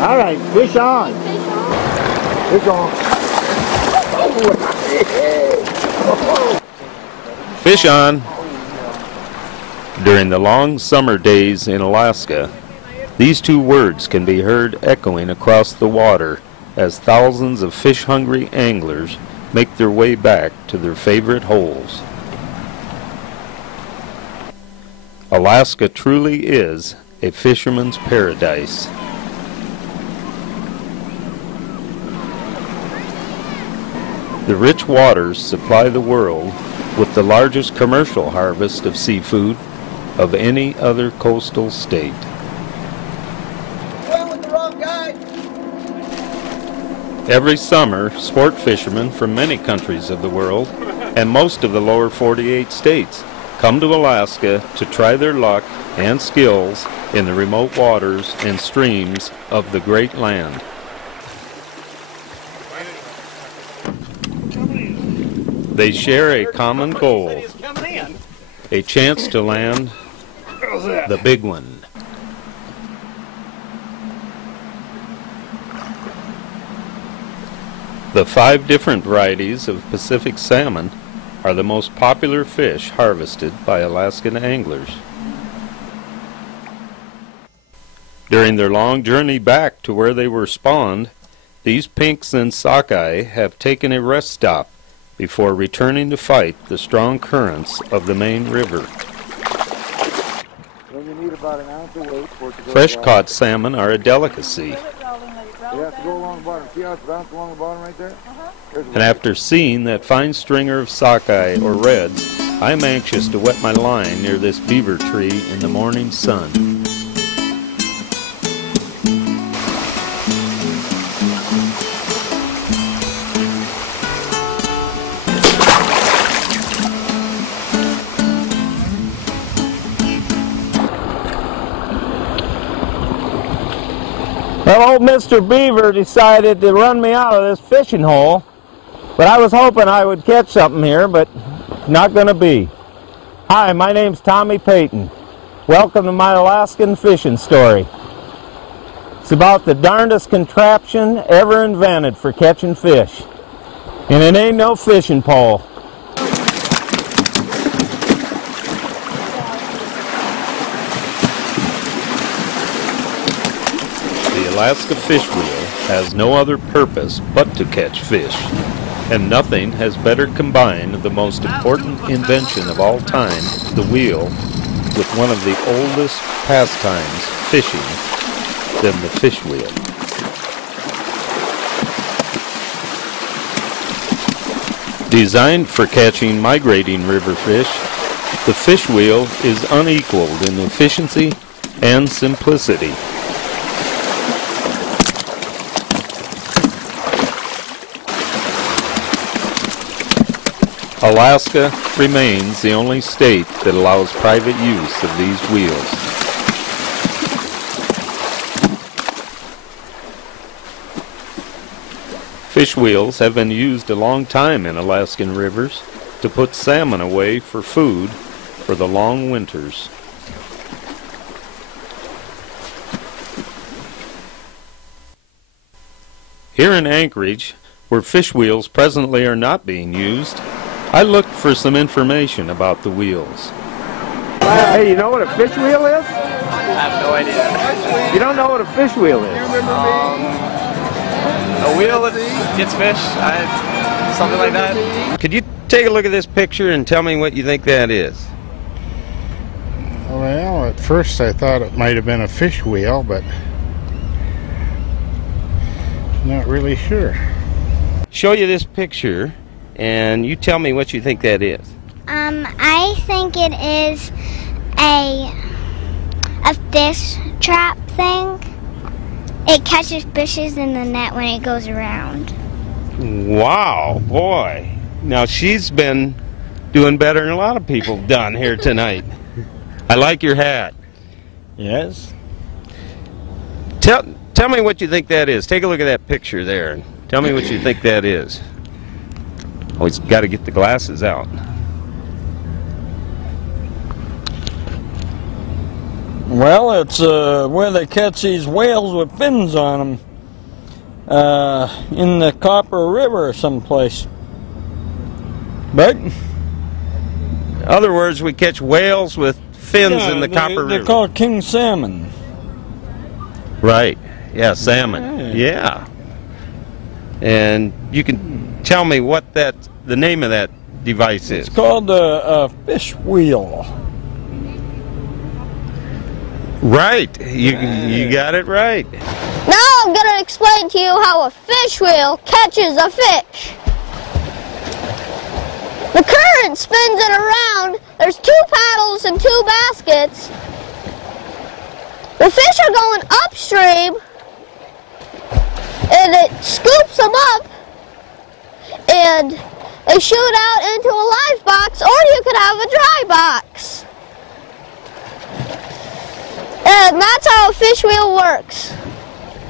All right, fish on. Fish on. Fish on. During the long summer days in Alaska, these two words can be heard echoing across the water as thousands of fish-hungry anglers make their way back to their favorite holes. Alaska truly is a fisherman's paradise. The rich waters supply the world with the largest commercial harvest of seafood of any other coastal state. Well, with the wrong guy. Every summer, sport fishermen from many countries of the world and most of the lower 48 states come to Alaska to try their luck and skills in the remote waters and streams of the great land. They share a common goal, a chance to land the big one. The 5 different varieties of Pacific salmon are the most popular fish harvested by Alaskan anglers. During their long journey back to where they were spawned, these pinks and sockeye have taken a rest stop before returning to fight the strong currents of the main river. Fresh-caught salmon are a delicacy. You have to go along the bottom. See how it's bounced along the bottom right there? And after seeing that fine stringer of sockeye or reds, I'm anxious to wet my line near this beaver tree in the morning sun. Well, old Mr. Beaver decided to run me out of this fishing hole, but I was hoping I would catch something here, but not going to be. Hi, my name's Tommy Payton. Welcome to my Alaskan fishing story. It's about the darndest contraption ever invented for catching fish. And it ain't no fishing pole. The Alaska Fishwheel has no other purpose but to catch fish, and nothing has better combined the most important invention of all time, the wheel, with one of the oldest pastimes, fishing, than the fish wheel. Designed for catching migrating river fish, the fish wheel is unequaled in efficiency and simplicity. Alaska remains the only state that allows private use of these wheels. Fish wheels have been used a long time in Alaskan rivers to put salmon away for food for the long winters. Here in Anchorage, where fish wheels presently are not being used, I looked for some information about the wheels. Hey, you know what a fish wheel is? I have no idea. You don't know what a fish wheel is? A wheel that gets fish, something like that. Could you take a look at this picture and tell me what you think that is? Well, at first I thought it might have been a fish wheel, but not really sure. Show you this picture, and you tell me what you think that is. I think it is a fish trap thing. It catches fishes in the net when it goes around. Wow, boy. Now she's been doing better than a lot of people done here tonight. I like your hat. Yes. Tell me what you think that is. Take a look at that picture there and tell me what you think that is. Always got to get the glasses out. Well, it's where they catch these whales with fins on them, in the Copper River or someplace. But In other words, we catch whales with fins in the Copper River. They're called king salmon. Right. Yeah, salmon. Yeah. And you can tell me what the name of that device is. It's called a fish wheel. Right. You got it right. Now I'm going to explain to you how a fish wheel catches a fish. The current spins it around. There's 2 paddles and 2 baskets. The fish are going upstream, and it scoops them up, and they shoot out into a live box, or you could have a dry box. And that's how a fish wheel works.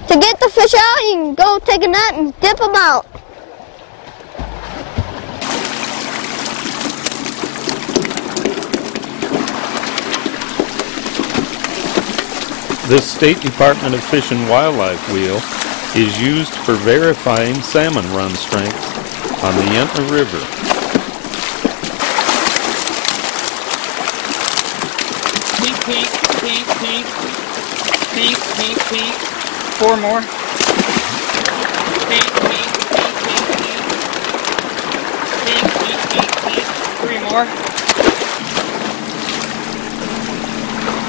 To get the fish out, you can go take a net and dip them out. This State Department of Fish and Wildlife wheel is used for verifying salmon run strength on the Yentna River. Pink, pink, pink, pink, pink, pink, pink. 4 more. Pink, pink, pink, pink, pink. Pink, pink, pink, pink. 3 more.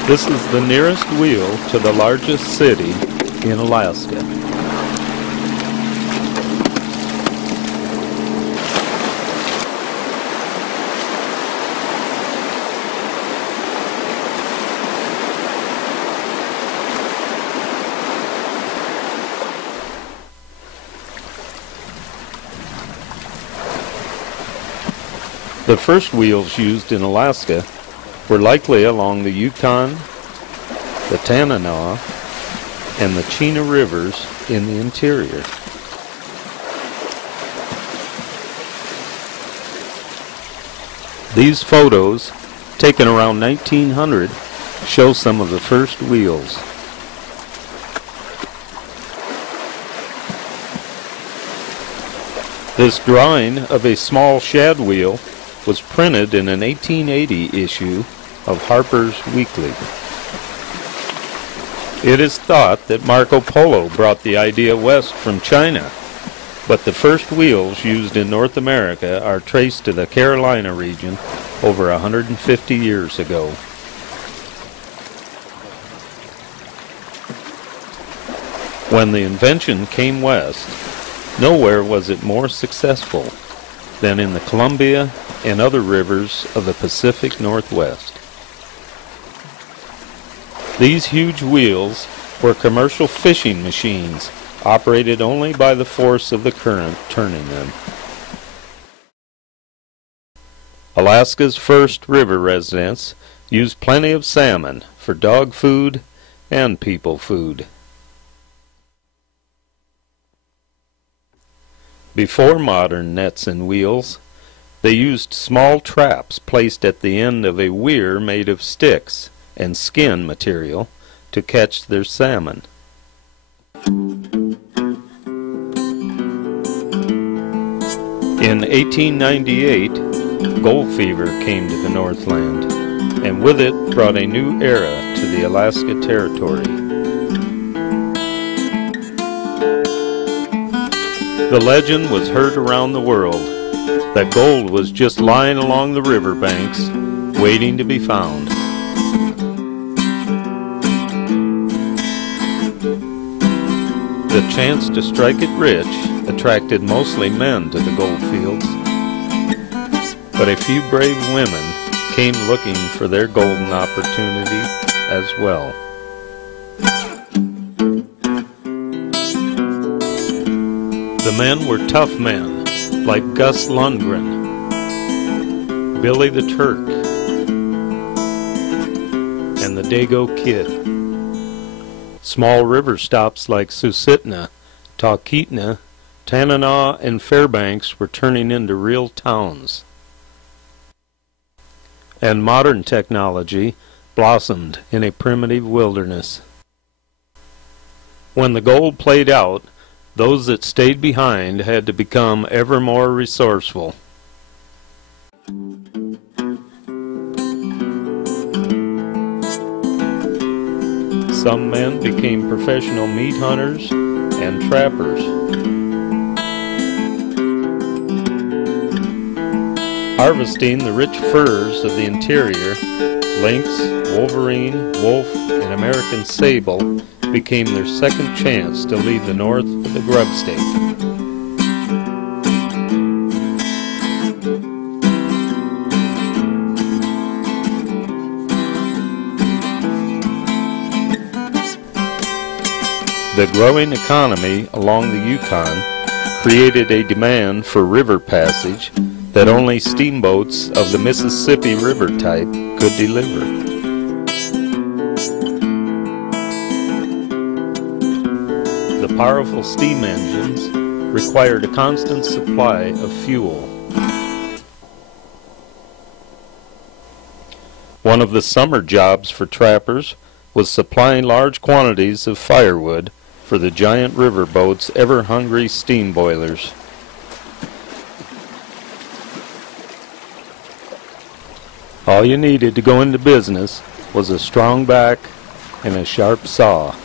This is the nearest wheel to the largest city in Alaska. The first wheels used in Alaska were likely along the Yukon, the Tanana, and the Yentna Rivers in the interior. These photos, taken around 1900, show some of the first wheels. This drawing of a small shad wheel was printed in an 1880 issue of Harper's Weekly. It is thought that Marco Polo brought the idea west from China, but the first wheels used in North America are traced to the Carolina region over 150 years ago. When the invention came west, nowhere was it more successful than in the Columbia and other rivers of the Pacific Northwest. These huge wheels were commercial fishing machines operated only by the force of the current turning them. Alaska's first river residents used plenty of salmon for dog food and people food. Before modern nets and wheels, they used small traps placed at the end of a weir made of sticks and skin material to catch their salmon. In 1898, gold fever came to the Northland, and with it brought a new era to the Alaska Territory. The legend was heard around the world that gold was just lying along the riverbanks, waiting to be found. The chance to strike it rich attracted mostly men to the gold fields, but a few brave women came looking for their golden opportunity as well. The men were tough men, like Gus Lundgren, Billy the Turk, and the Dago Kid. Small river stops like Susitna, Talkeetna, Tanana, and Fairbanks were turning into real towns. And modern technology blossomed in a primitive wilderness. When the gold played out, those that stayed behind had to become ever more resourceful. Some men became professional meat hunters and trappers. Harvesting the rich furs of the interior, lynx, wolverine, wolf, and American sable became their second chance to lead the North with a grub stake. The growing economy along the Yukon created a demand for river passage that only steamboats of the Mississippi River type could deliver. The powerful steam engines required a constant supply of fuel. One of the summer jobs for trappers was supplying large quantities of firewood for the giant river boats' ever-hungry steam boilers. All you needed to go into business was a strong back and a sharp saw.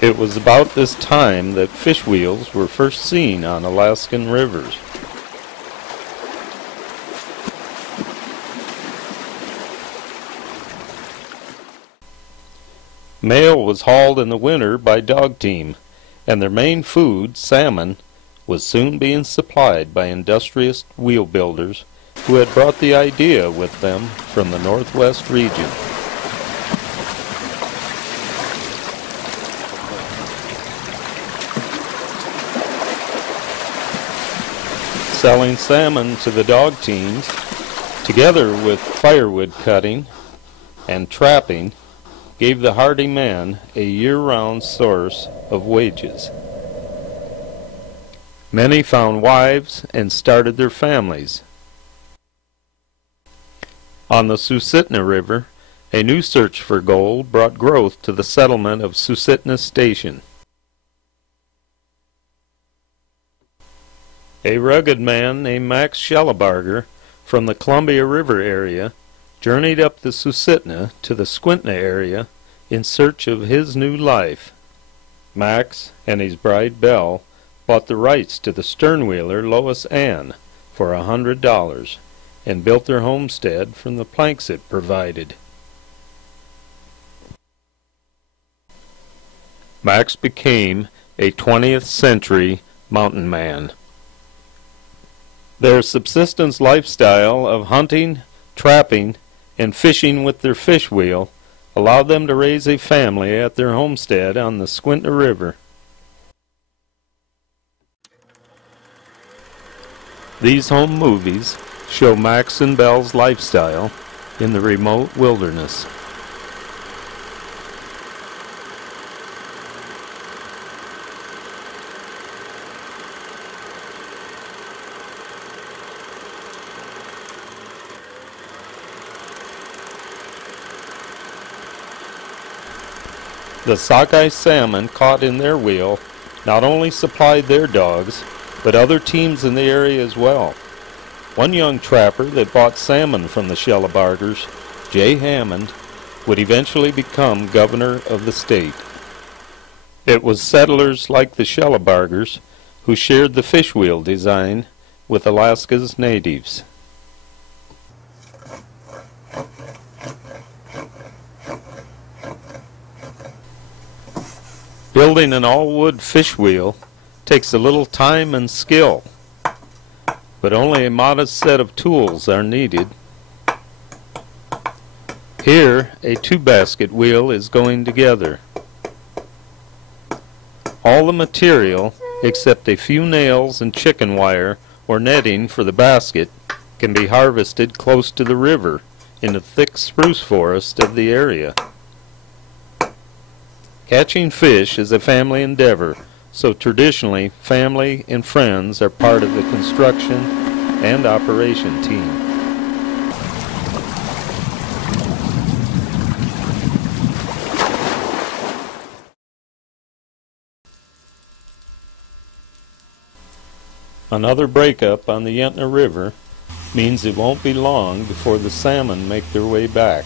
It was about this time that fishwheels were first seen on Alaskan rivers. Mail was hauled in the winter by dog team, and their main food, salmon, was soon being supplied by industrious wheel builders who had brought the idea with them from the Northwest region. Selling salmon to the dog teams, together with firewood cutting and trapping, gave the hardy man a year-round source of wages. Many found wives and started their families. On the Yentna River, a new search for gold brought growth to the settlement of Yentna Station. A rugged man named Max Schellebarger from the Columbia River area journeyed up the Yentna to the Squintna area in search of his new life. Max and his bride Belle bought the rights to the sternwheeler Lois Ann for $100 and built their homestead from the planks it provided. Max became a 20th century mountain man. Their subsistence lifestyle of hunting, trapping, and fishing with their fish wheel allowed them to raise a family at their homestead on the Yentna River. These home movies show Max and Belle's lifestyle in the remote wilderness. The sockeye salmon caught in their wheel not only supplied their dogs, but other teams in the area as well. One young trapper that bought salmon from the Schellebargers, Jay Hammond, would eventually become governor of the state. It was settlers like the Schellebargers who shared the fish wheel design with Alaska's natives. Building an all-wood fish wheel takes a little time and skill, but only a modest set of tools are needed. Here, a two-basket wheel is going together. All the material, except a few nails and chicken wire or netting for the basket, can be harvested close to the river in the thick spruce forest of the area. Catching fish is a family endeavor, so traditionally family and friends are part of the construction and operation team. Another breakup on the Yentna River means it won't be long before the salmon make their way back.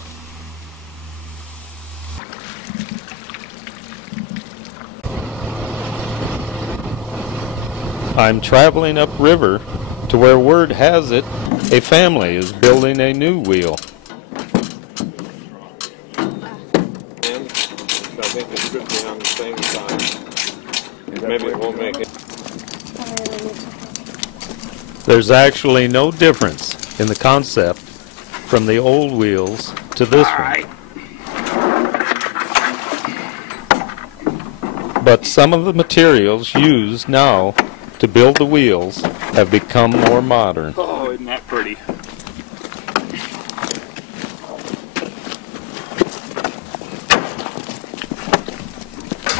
I'm traveling upriver to where word has it a family is building a new wheel. I think it should be on the same side. Maybe it won't make it. There's actually no difference in the concept from the old wheels to this one. But some of the materials used now to build the wheels have become more modern. Oh, isn't that pretty?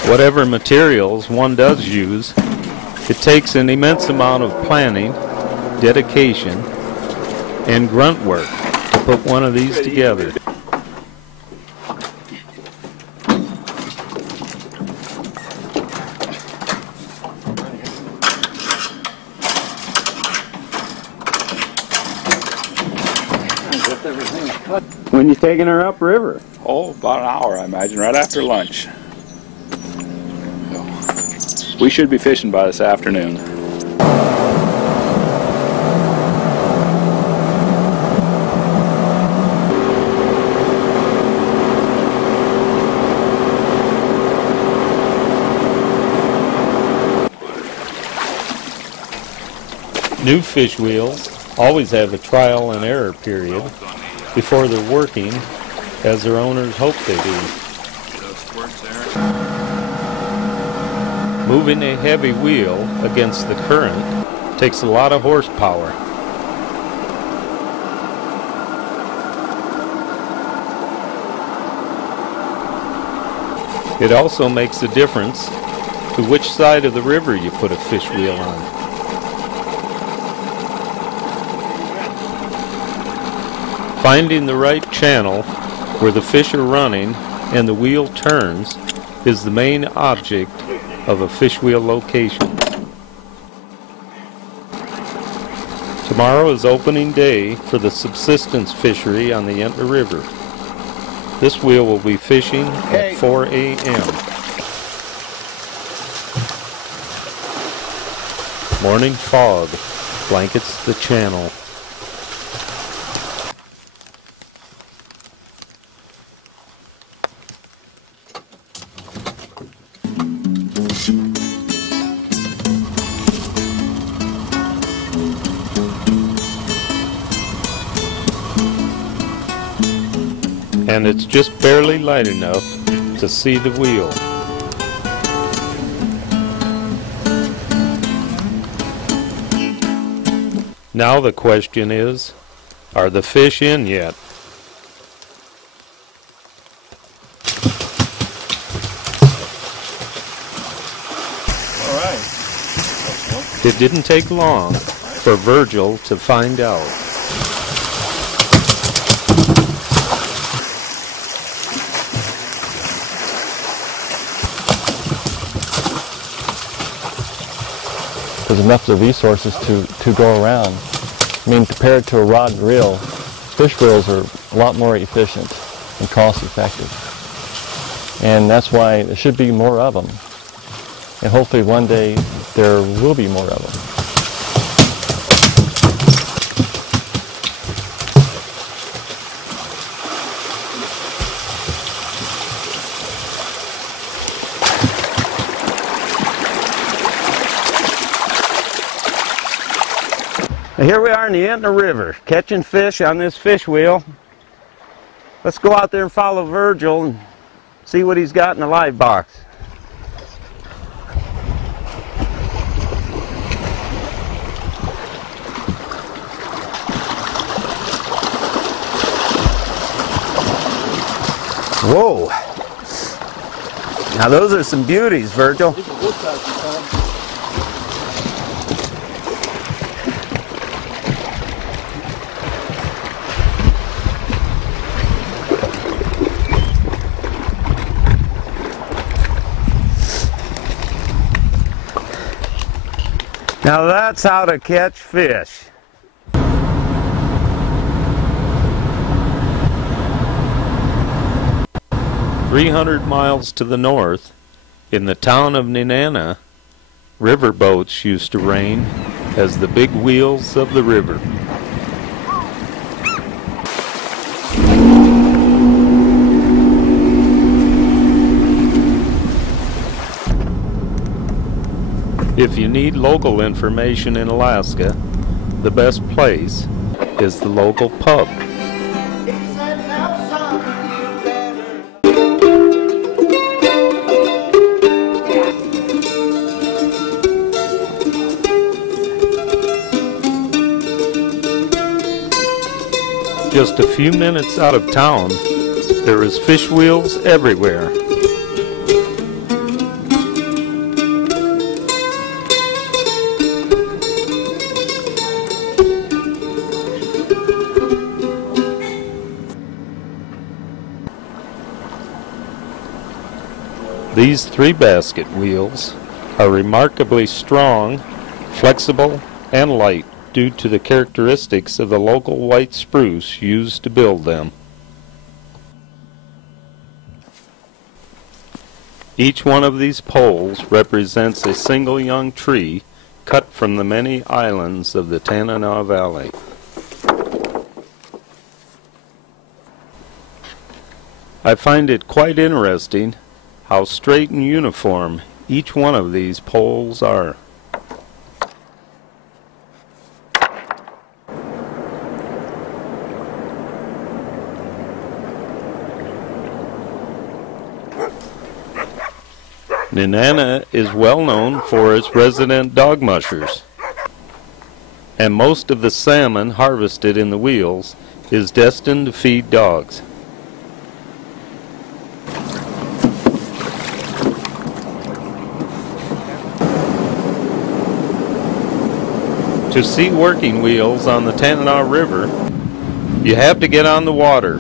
Whatever materials one does use, it takes an immense amount of planning, dedication, and grunt work to put one of these together. When you taking her upriver? Oh, about an hour, I imagine, right after lunch. We should be fishing by this afternoon. New fish wheels always have a trial and error period before they're working as their owners hope they do. Moving a heavy wheel against the current takes a lot of horsepower. It also makes a difference to which side of the river you put a fish wheel on. Finding the right channel where the fish are running and the wheel turns is the main object of a fish wheel location. Tomorrow is opening day for the subsistence fishery on the Yentna River. This wheel will be fishing at 4 a.m. Morning fog blankets the channel. And it's just barely light enough to see the wheel. Now the question is, are the fish in yet? All right. It didn't take long for Virgil to find out. There's enough of the resources to go around. I mean, compared to a rod and reel, fish reels are a lot more efficient and cost effective. And that's why there should be more of them. And hopefully one day there will be more of them. Here we are in the Yentna River, catching fish on this fish wheel. Let's go out there and follow Virgil and see what he's got in the live box. Whoa! Now those are some beauties, Virgil. Now that's how to catch fish. "300 miles to the north, in the town of Yentna, river boats used to reign as the big wheels of the river. If you need local information in Alaska, the best place is the local pub. Just a few minutes out of town, there is Fishwheels everywhere. These 3-basket wheels are remarkably strong, flexible, and light due to the characteristics of the local white spruce used to build them. Each one of these poles represents a single young tree cut from the many islands of the Tanana Valley. I find it quite interesting how straight and uniform each one of these poles are. Yentna is well known for its resident dog mushers, and most of the salmon harvested in the wheels is destined to feed dogs. To see working wheels on the Yentna River, you have to get on the water.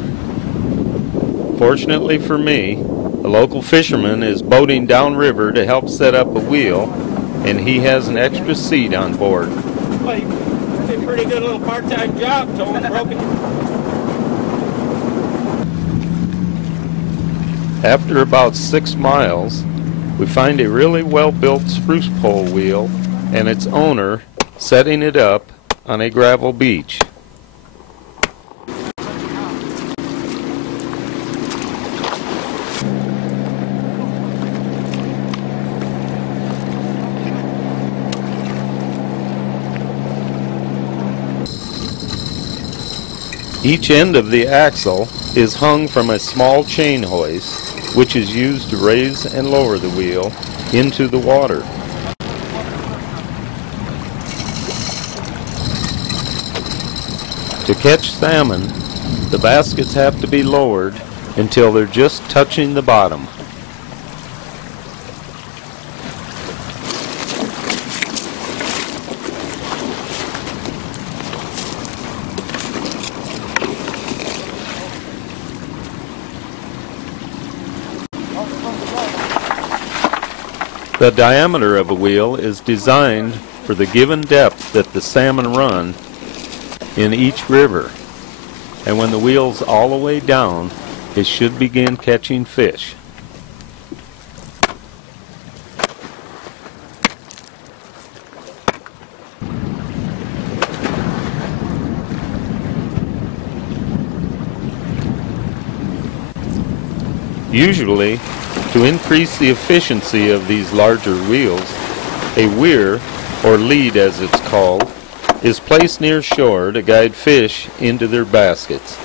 Fortunately for me, a local fisherman is boating downriver to help set up a wheel, and he has an extra seat on board. Well, it's a pretty good little part-time job, towing broken. After about 6 miles, we find a really well-built spruce pole wheel and its owner setting it up on a gravel beach. Each end of the axle is hung from a small chain hoist, which is used to raise and lower the wheel into the water. To catch salmon, the baskets have to be lowered until they're just touching the bottom. The diameter of a wheel is designed for the given depth that the salmon run in each river, and when the wheel's all the way down, it should begin catching fish. Usually, to increase the efficiency of these larger wheels, a weir, or lead as it's called, is placed near shore to guide fish into their baskets.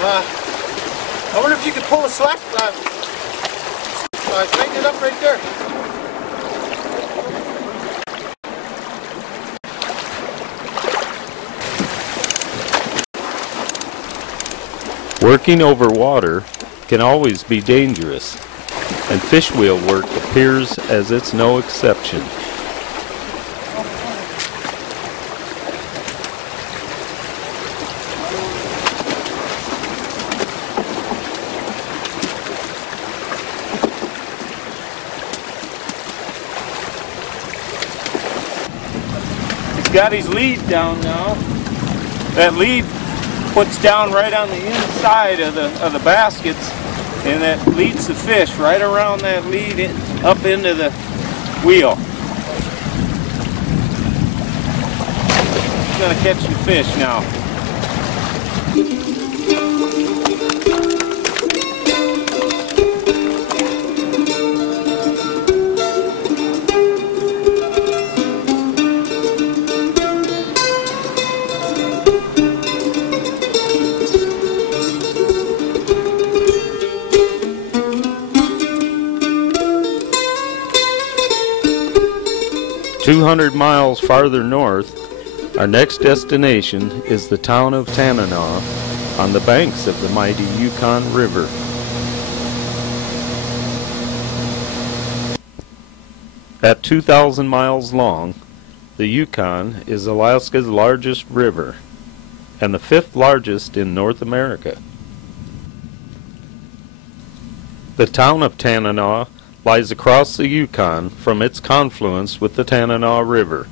I wonder if you could pull a slack, tighten it up right there. Working over water can always be dangerous, and fish wheel work appears as it's no exception. He's got his lead down now. That lead puts down right on the inside of the baskets, and that leads the fish right around that lead up into the wheel. He's gonna catch some fish now. 200 miles farther north, our next destination is the town of Tanana on the banks of the mighty Yukon River. At 2,000 miles long, the Yukon is Alaska's largest river and the 5th largest in North America. The town of Tanana lies across the Yukon from its confluence with the Tanana River.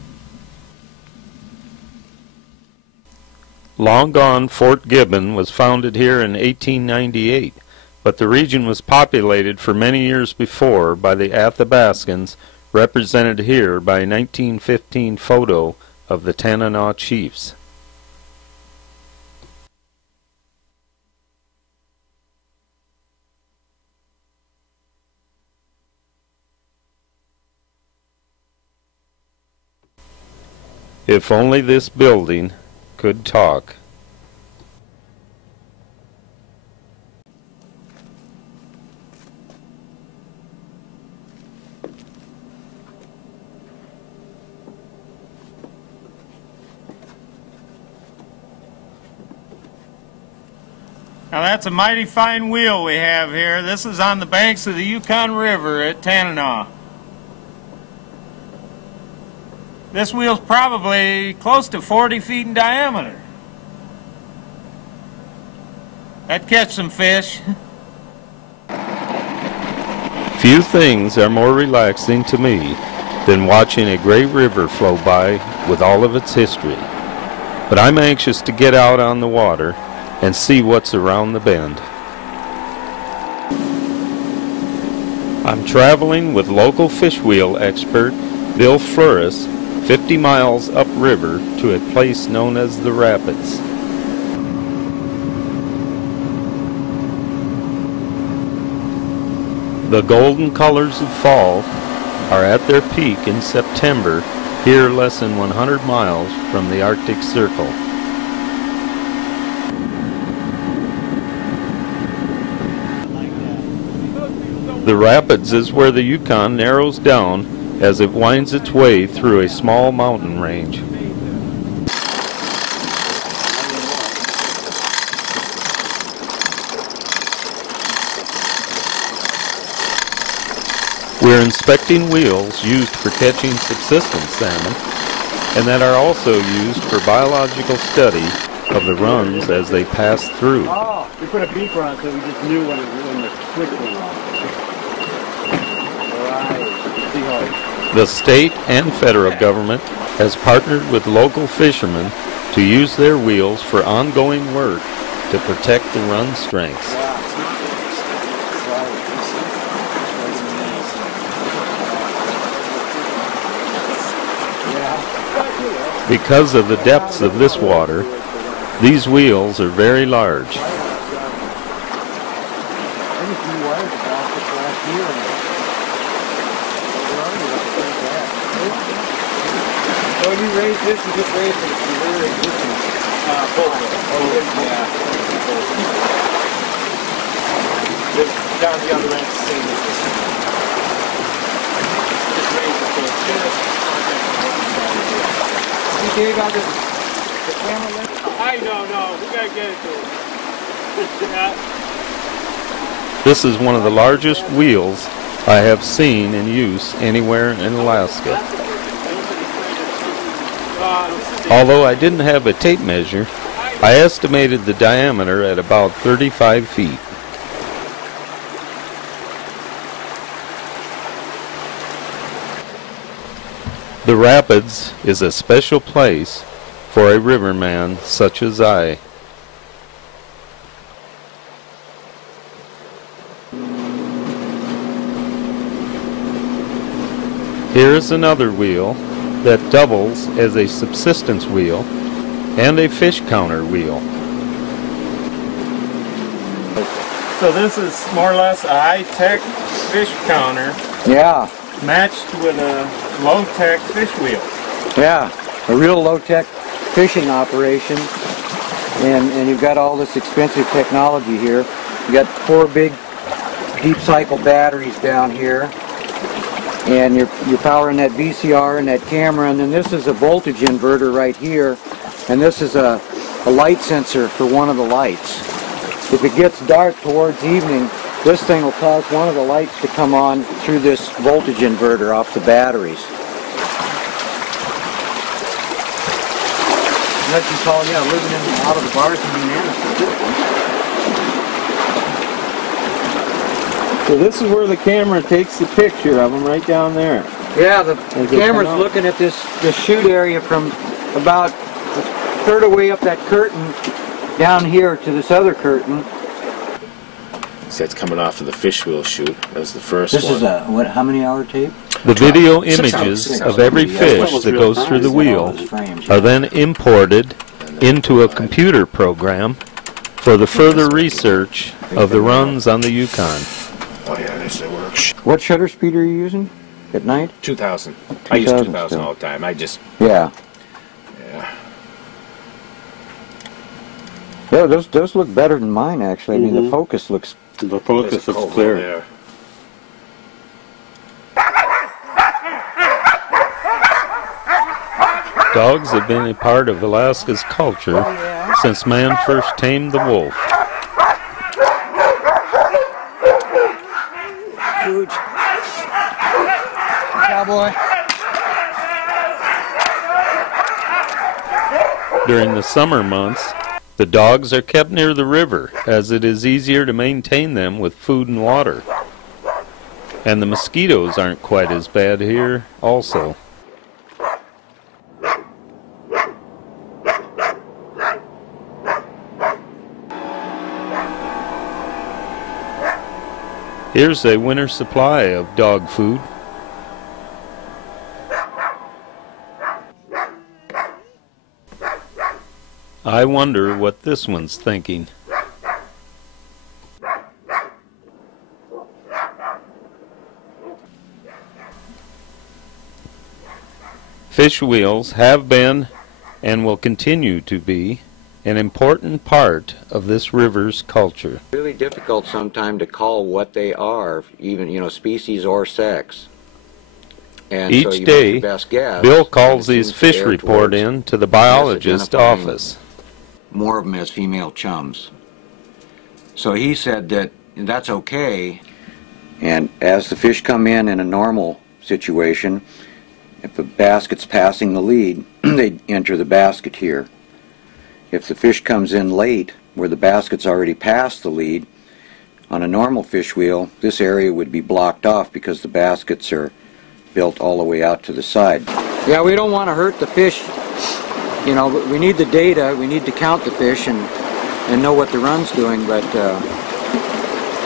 Long gone Fort Gibbon was founded here in 1898, but the region was populated for many years before by the Athabascans, represented here by a 1915 photo of the Tanana chiefs. If only this building could talk. Now that's a mighty fine wheel we have here. This is on the banks of the Yukon River at Tanana. This wheel's probably close to 40 feet in diameter. That'd catch some fish. Few things are more relaxing to me than watching a great river flow by with all of its history. But I'm anxious to get out on the water and see what's around the bend. I'm traveling with local fish wheel expert Bill Flores 50 miles upriver to a place known as the Rapids. The golden colors of fall are at their peak in September, here less than 100 miles from the Arctic Circle. The Rapids is where the Yukon narrows down as it winds its way through a small mountain range. We're inspecting wheels used for catching subsistence salmon and that are also used for biological study of the runs as they pass through. Oh, we put a beeper on so we just knew when the switch went off. The state and federal government has partnered with local fishermen to use their wheels for ongoing work to protect the run strengths. Because of the depths of this water, these wheels are very large. So when you raise this, you just raise it from where it existing. This down the other end, same as this. Just raise it so it's good. See, Dave, on the camera lens? No, we gotta get it to it. This is one of the largest wheels I have seen in use anywhere in Alaska. Although I didn't have a tape measure, I estimated the diameter at about 35 feet. The rapids is a special place for a riverman such as I. Here is another wheel that doubles as a subsistence wheel and a fish counter wheel. So this is more or less a high-tech fish counter. Yeah. Matched with a low-tech fish wheel. Yeah, a real low-tech fishing operation. And you've got all this expensive technology here. You got 4 big deep cycle batteries down here. And you're powering that VCR and that camera, and then this is a voltage inverter right here, and this is a light sensor for one of the lights. If it gets dark towards evening, this thing will cause one of the lights to come on through this voltage inverter off the batteries. And that you call, yeah, living in out of the bars and bananas. So this is where the camera takes the picture of them, right down there. Yeah, the camera's looking at this shoot area from about a third of the way up that curtain down here to this other curtain. So it's coming off of the Fishwheel shoot. That was the first one. This is a, what, how many hour tape? The video images of every fish that goes through the wheel are then imported into a computer program for the further research of the runs on the Yukon. Oh yeah, this works. What shutter speed are you using at night? 2000. I use 2000 all the time. I just... Yeah. Yeah. Yeah, those look better than mine, actually. I mean, the focus looks... The focus looks clear. There. Dogs have been a part of Alaska's culture since man first tamed the wolf. Huge. Cowboy. During the summer months, the dogs are kept near the river as it is easier to maintain them with food and water. And the mosquitoes aren't quite as bad here also. Here's a winter supply of dog food. I wonder what this one's thinking. Fish wheels have been and will continue to be an important part of this river's culture. Really difficult sometimes to call what they are, even, you know, species or sex. And so Each you day, make your best guess, Bill calls and it his seems fish to err report towards in to the biologist's identifying office. More of them as female chums. So he said that that's okay. And as the fish come in a normal situation, if the basket's passing the lead, they enter the basket here. If the fish comes in late, where the basket's already past the lead, on a normal fish wheel, this area would be blocked off because the baskets are built all the way out to the side. Yeah, we don't want to hurt the fish. You know, we need the data, we need to count the fish and know what the run's doing, but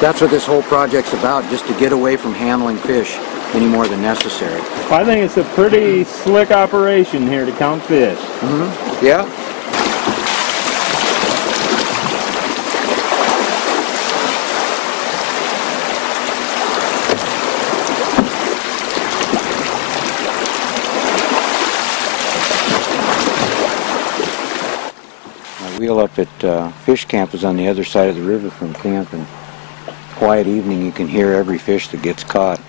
that's what this whole project's about, just to get away from handling fish any more than necessary. I think it's a pretty slick operation here to count fish. Mm-hmm. Yeah. Wheel up at fish camp is on the other side of the river from camp, and quiet evening you can hear every fish that gets caught.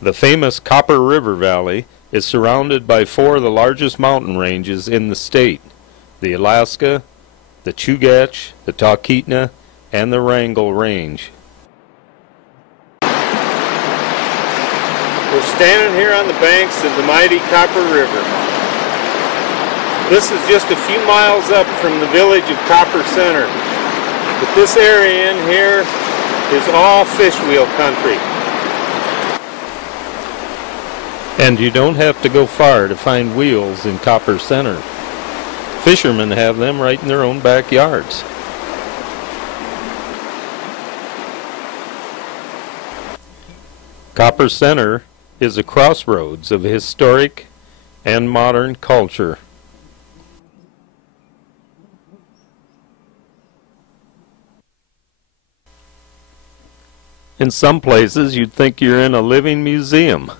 The famous Copper River Valley is surrounded by 4 of the largest mountain ranges in the state: the Alaska, the Chugach, the Talkeetna, and the Wrangell Range. We're standing here on the banks of the mighty Copper River. This is just a few miles up from the village of Copper Center. But this area in here is all fish wheel country. And you don't have to go far to find wheels in Copper Center. Fishermen have them right in their own backyards. Copper Center is a crossroads of historic and modern culture. In some places, you'd think you're in a living museum.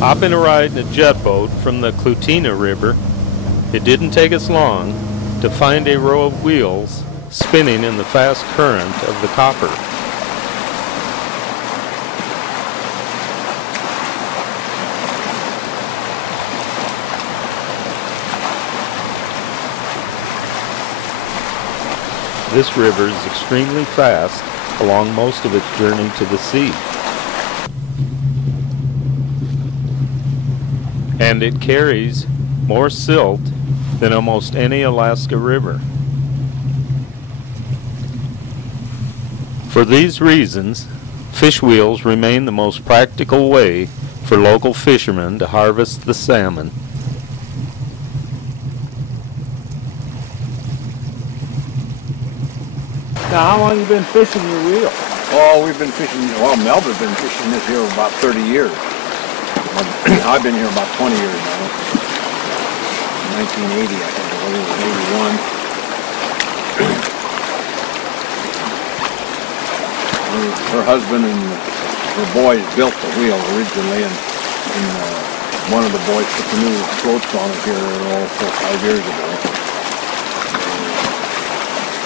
Hopping a ride in a jet boat from the Yentna River, it didn't take us long to find a row of wheels spinning in the fast current of the Copper. This river is extremely fast along most of its journey to the sea. And it carries more silt than almost any Alaska river. For these reasons, fish wheels remain the most practical way for local fishermen to harvest the salmon. Now, how long have you been fishing your wheel? Oh, we've been fishing, well, Melba's been fishing this here about 30 years. I've been here about 20 years now. 1980, I think it was 81. Her husband and her boys built the wheel originally, and one of the boys put the new floats on it here 4 or 5 years ago.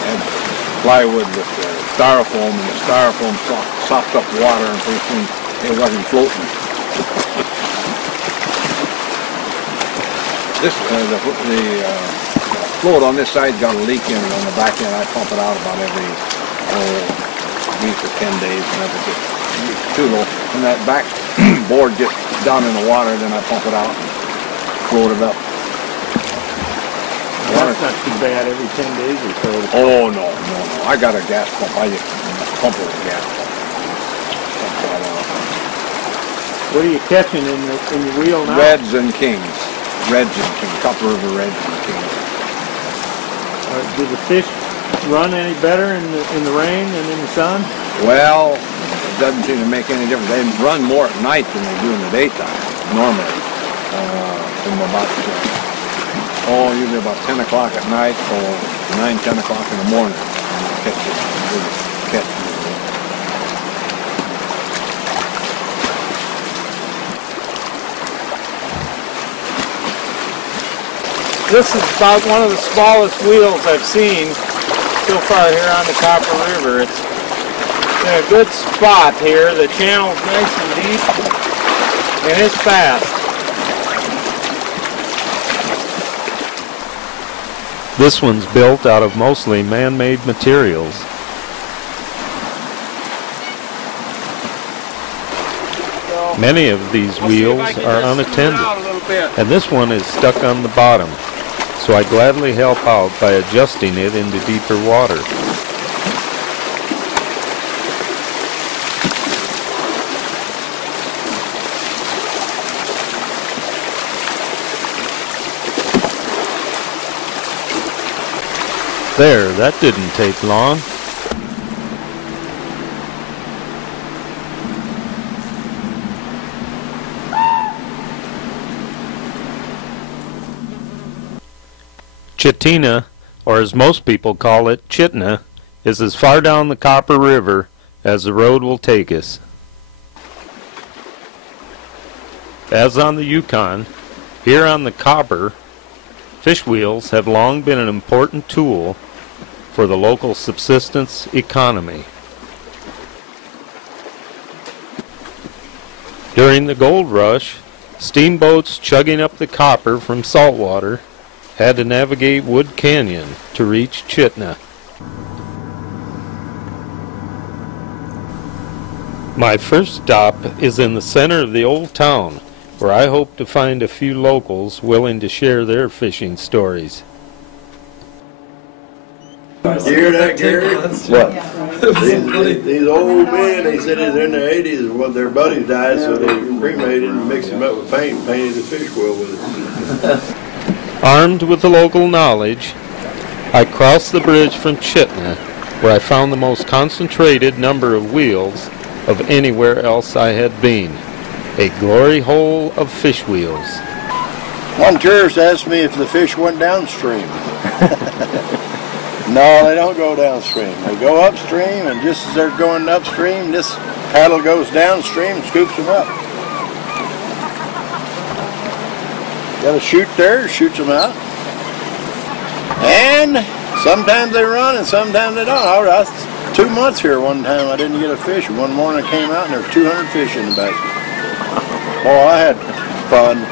And plywood with styrofoam, and the styrofoam sopped up water, and pretty soon it wasn't floating. This the float on this side got a leak in it on the back end. I pump it out about every week or 10 days whenever it gets too low. When that back board gets down in the water, then I pump it out and float it up. That's not too bad every 10 days or so. Oh, no. I got a gas pump. I just pump it with a gas pump. What are you catching in your wheel now? Reds and kings. Reds and kings. Copper River reds and kings. Do the fish run any better in the rain than in the sun? Well, it doesn't seem to make any difference. They run more at night than they do in the daytime, normally. From about, usually about 10 o'clock at night or 9, 10 o'clock in the morning. Catch. This is about one of the smallest wheels I've seen so far here on the Copper River. It's in a good spot here. The channel's nice and deep, and it's fast. This one's built out of mostly man-made materials. Many of these wheels are unattended, and this one is stuck on the bottom, so I gladly help out by adjusting it into deeper water. There, that didn't take long. Yentna, or as most people call it, Yentna, is as far down the Copper River as the road will take us. As on the Yukon, here on the Copper, fish wheels have long been an important tool for the local subsistence economy. During the gold rush, steamboats chugging up the Copper from saltwater had to navigate Wood Canyon to reach Yentna. My first stop is in the center of the old town, where I hope to find a few locals willing to share their fishing stories. You hear that, Gary? What? These old men, they said it's in their 80s when their buddies died, so they cremated and mixed them up with paint and painted the fish wheel with it. Armed with the local knowledge, I crossed the bridge from Yentna, where I found the most concentrated number of wheels of anywhere else I had been. A glory hole of fish wheels. One tourist asked me if the fish went downstream. No, they don't go downstream. They go upstream, and just as they're going upstream, this paddle goes downstream and scoops them up. Got a chute there, shoots them out. And sometimes they run and sometimes they don't. I was 2 months here one time, I didn't get a fish. One morning I came out and there were 200 fish in the basket. Oh, I had fun.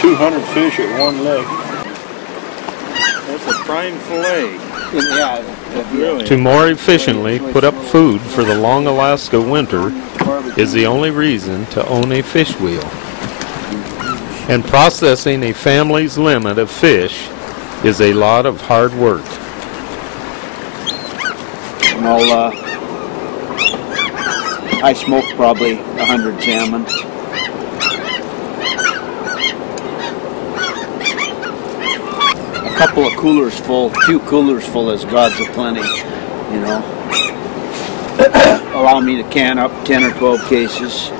200 fish at one leg. That's a prime fillet. Yeah, really. To more efficiently put up food for the long Alaska winter is the only reason to own a fish wheel. And processing a family's limit of fish is a lot of hard work. Well, I smoked probably 100 salmon. A couple of coolers full, 2 coolers full is God's aplenty, you know. Allow me to can up 10 or 12 cases.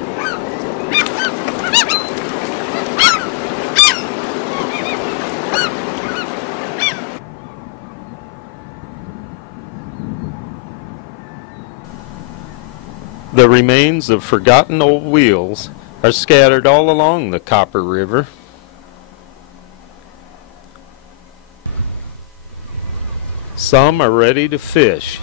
The remains of forgotten old wheels are scattered all along the Copper River. Some are ready to fish.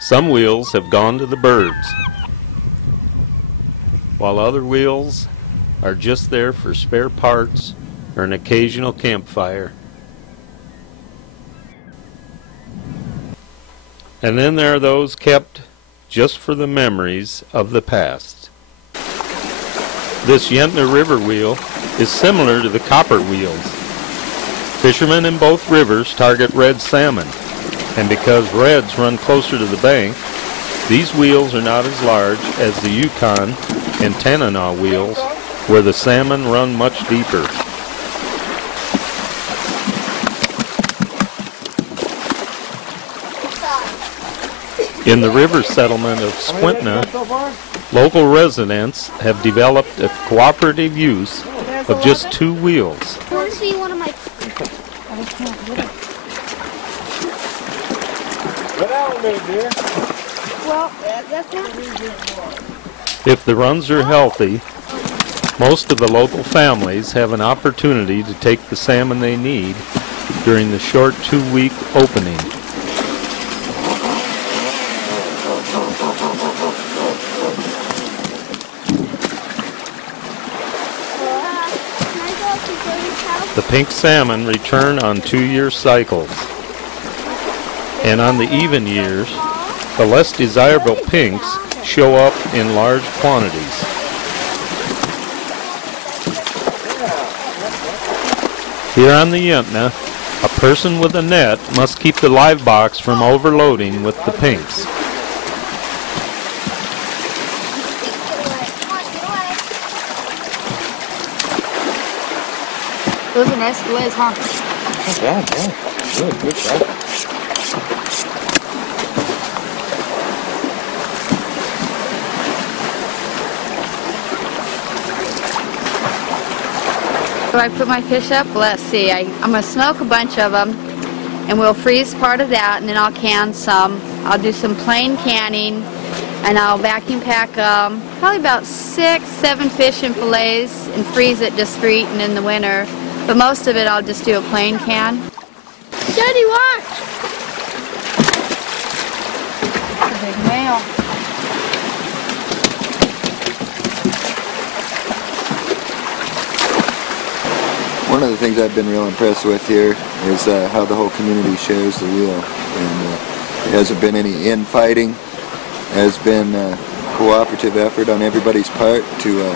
Some wheels have gone to the birds, while other wheels are just there for spare parts or an occasional campfire. And then there are those kept just for the memories of the past. This Yentna River wheel is similar to the copper wheels. Fishermen in both rivers target red salmon, and because reds run closer to the bank, these wheels are not as large as the Yukon and Tanana wheels, where the salmon run much deeper. In the river settlement of Yentna, local residents have developed a cooperative use of just 2 wheels. I want to see one of my... Get out a minute, dear. Well, that's not... If the runs are healthy, most of the local families have an opportunity to take the salmon they need during the short 2-week opening. The pink salmon return on 2-year cycles, and on the even years, the less desirable pinks show up in large quantities. Here on the Yentna, a person with a net must keep the live box from overloading with the pinks. Those are nice fillets, huh? Yeah. Good job. So I put my fish up. Let's see. I'm going to smoke a bunch of them, and we'll freeze part of that, and then I'll can some. I'll do some plain canning, and I'll vacuum pack probably about 6-7 fish in fillets and freeze it just for eating in the winter. But most of it I'll just do a plain can. Daddy, watch! A big whale. one of the things I've been real impressed with here is how the whole community shares the wheel. And there hasn't been any infighting. Has been a cooperative effort on everybody's part to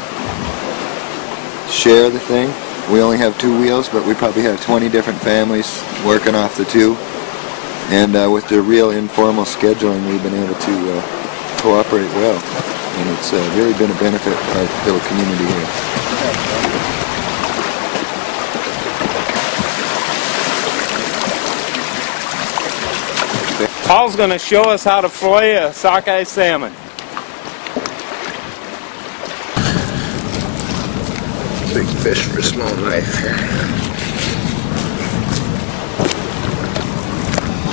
share the thing. We only have 2 wheels, but we probably have 20 different families working off the 2. And with the real informal scheduling, we've been able to cooperate well. And it's really been a benefit for our little community here. Paul's going to show us how to fillet a sockeye salmon. Big fish for a small knife here.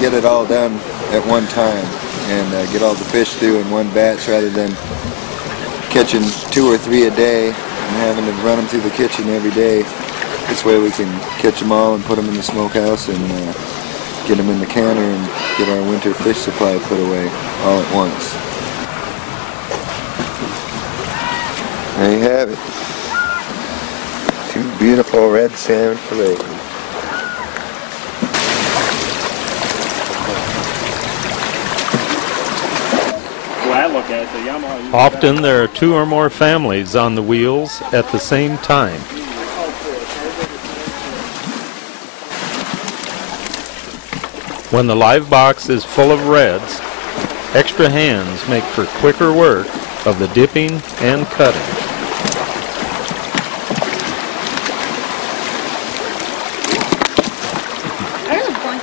Get it all done at one time and get all the fish through in one batch rather than catching 2 or 3 a day and having to run them through the kitchen every day. This way we can catch them all and put them in the smokehouse and get them in the canner and get our winter fish supply put away all at once. There you have it. 2 beautiful red salmon fillets. Often there are 2 or more families on the wheels at the same time. When the live box is full of reds, extra hands make for quicker work of the dipping and cutting.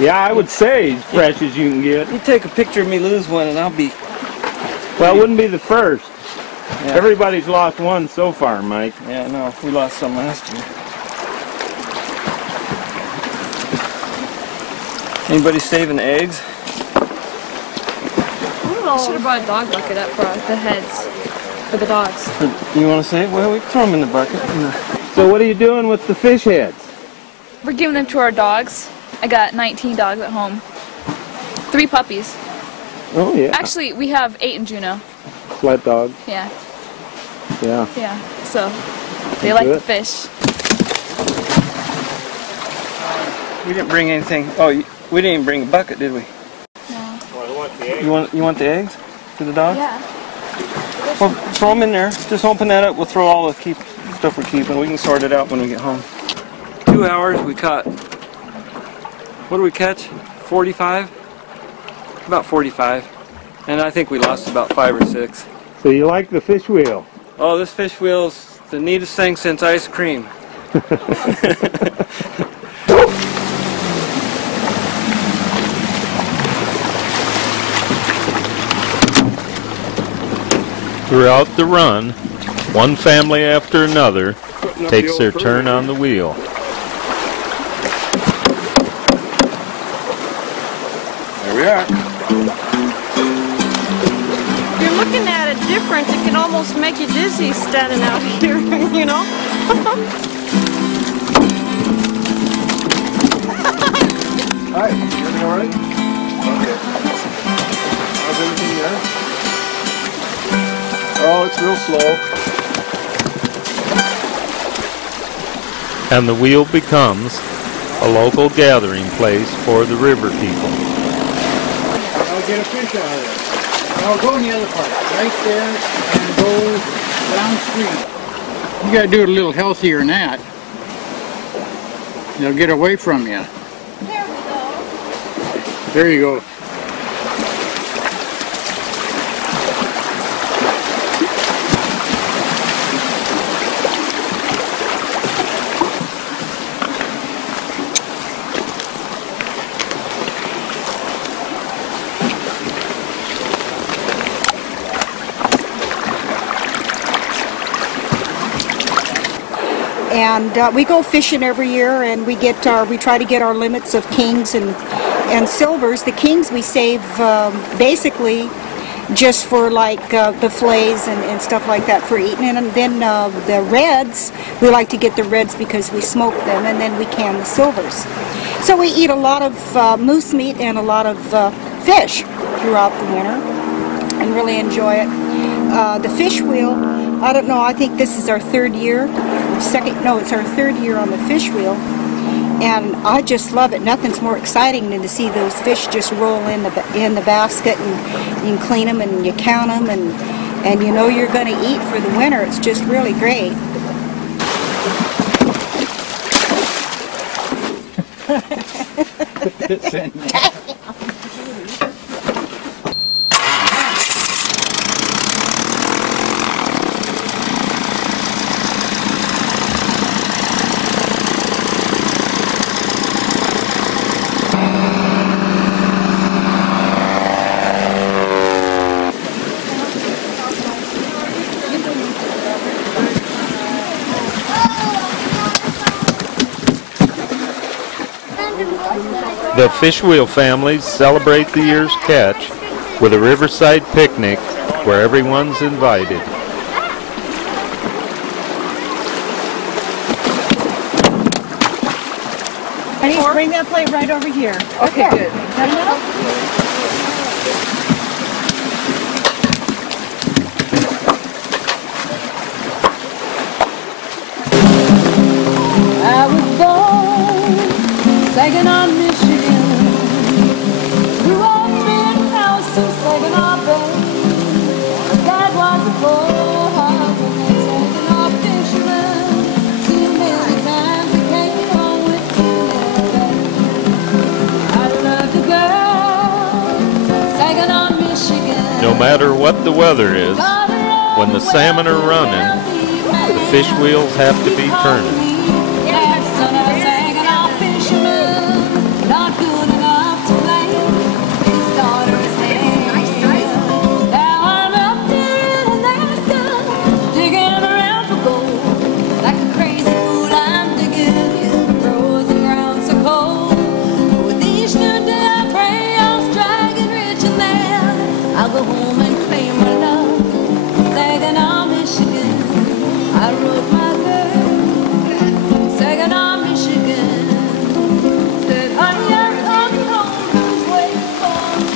Yeah, I would say as fresh as you can get. You take a picture of me lose one and I'll be... Well, it wouldn't be the first. Yeah. Everybody's lost one so far, Mike. Yeah, no, we lost some last year. Anybody saving eggs? I should have brought a dog bucket up for the heads, for the dogs. You want to save? Well, we can throw them in the bucket. So what are you doing with the fish heads? We're giving them to our dogs. I got 19 dogs at home. 3 puppies. Oh, yeah. Actually, we have 8 in Juneau. Sled dog. Yeah. Yeah. Yeah, so they like the fish. We didn't bring anything. Oh, we didn't even bring a bucket, did we? No. You want the eggs for the dogs? Yeah. Well, throw them in there. Just open that up. We'll throw all the stuff we're keeping. We can sort it out when we get home. 2 hours, we caught, what did we catch? 45? About 45. And I think we lost about 5 or 6. So you like the fish wheel? Oh, this fish wheel's the neatest thing since ice cream. Throughout the run, one family after another takes their turn on the wheel. There we are. You're looking at it different. It can almost make you dizzy standing out here, you know? Hi, everything all right? Okay. How's everything there? Oh, it's real slow. And the wheel becomes a local gathering place for the river people. I'll get a fish out of there. I'll go in the other part, right there, and go downstream. You gotta do it a little healthier than that. They'll get away from you. There we go. There you go. And we go fishing every year, and we try to get our limits of kings and silvers. The kings we save basically just for like the fillets and stuff like that for eating, and then the reds, we like to get the reds because we smoke them, and then we can the silvers. So we eat a lot of moose meat and a lot of fish throughout the winter and really enjoy it. The fish wheel, I don't know, I think this is our 3rd year. it's our third year on the fish wheel. And I just love it. Nothing's more exciting than to see those fish just roll in the basket, and you can clean them and you count them, and you know you're going to eat for the winter. It's just really great. The Fishwheel families celebrate the year's catch with a riverside picnic where everyone's invited. Honey, bring that plate right over here. Okay, good. Is that enough? I was born Saginaw, Michigan. Grew up in a house in Saginaw Bay. My dad was a bull-hauling Saginaw fisherman. Too many times he came home with I love the girl, Saginaw, Michigan. No matter what the weather is, when the salmon are running, the fish wheels have to be turning. I'll go home and claim my love, Saginaw, Michigan. I wrote my girl, Saginaw, Michigan. Said, honey, I'm coming home, who's waiting for me?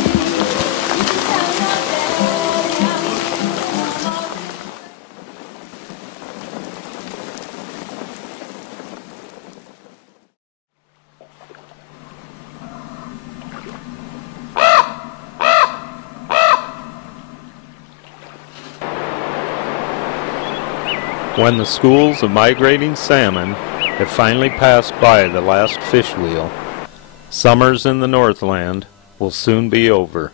You can tell my daddy I'm When the schools of migrating salmon have finally passed by the last fish wheel, summers in the Northland will soon be over.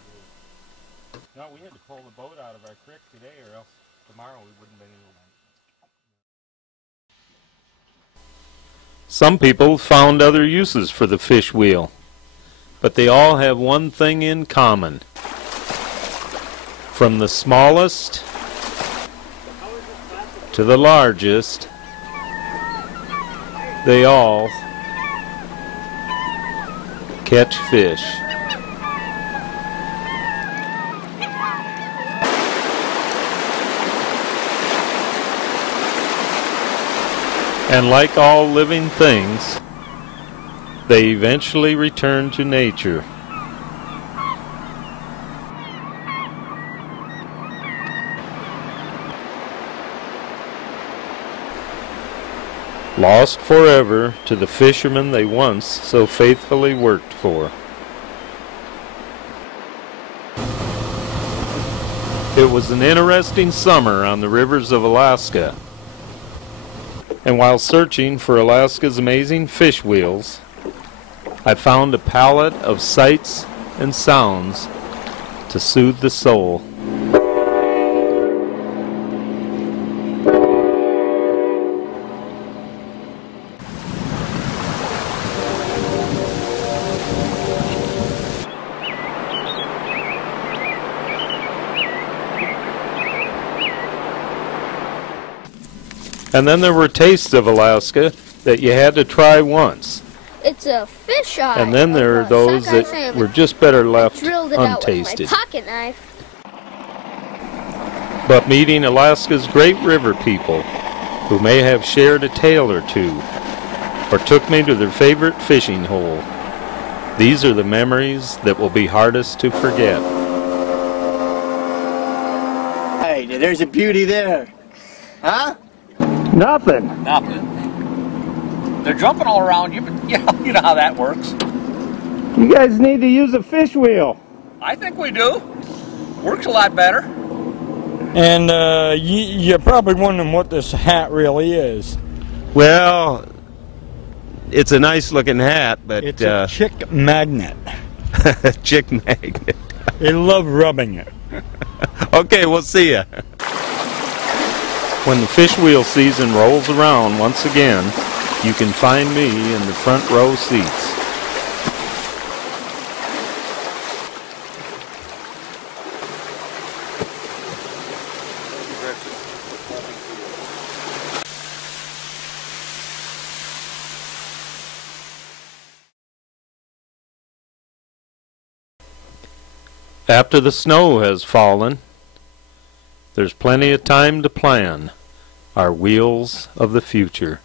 No, we had to pull the boat out of our creek today, or else tomorrow we wouldn't be able to. Some people found other uses for the fish wheel, but they all have one thing in common. From the smallest to the largest, they all catch fish. And like all living things, they eventually return to nature. Lost forever to the fishermen they once so faithfully worked for. It was an interesting summer on the rivers of Alaska, and while searching for Alaska's amazing fish wheels, I found a palette of sights and sounds to soothe the soul. And then there were tastes of Alaska that you had to try once. It's a fish eye. And then there are those that were just better left untasted. Pocket knife. But meeting Alaska's great river people, who may have shared a tale or two, or took me to their favorite fishing hole, these are the memories that will be hardest to forget. Hey, there's a beauty there. Huh? Nothing. Nothing. They're jumping all around you, but you know how that works. You guys need to use a fish wheel. I think we do. Works a lot better. And you're probably wondering what this hat really is. Well, it's a nice looking hat, but it's a chick magnet. Chick magnet. They love rubbing it. Okay, we'll see ya. When the fish wheel season rolls around once again, you can find me in the front row seats. After the snow has fallen, there's plenty of time to plan our wheels of the future.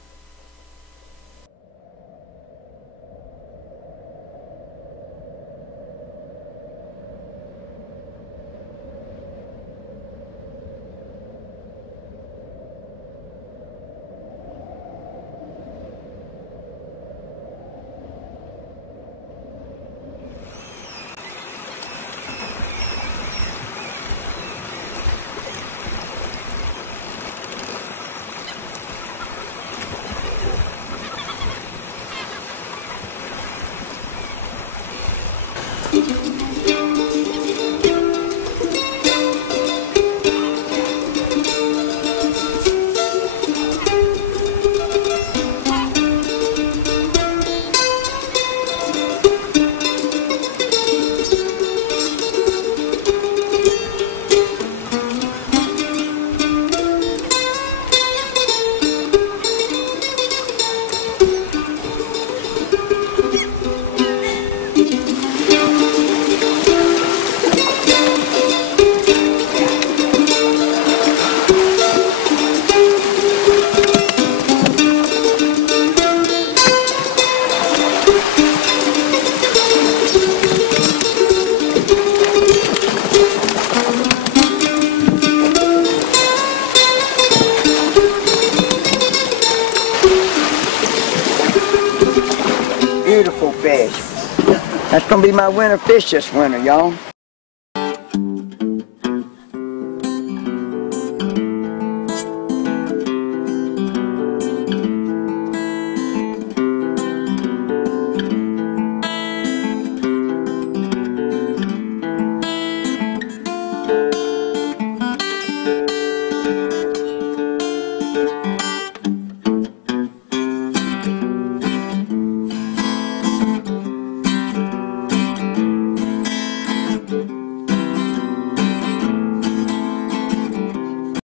Beautiful fish. That's going to be my winter fish this winter, y'all.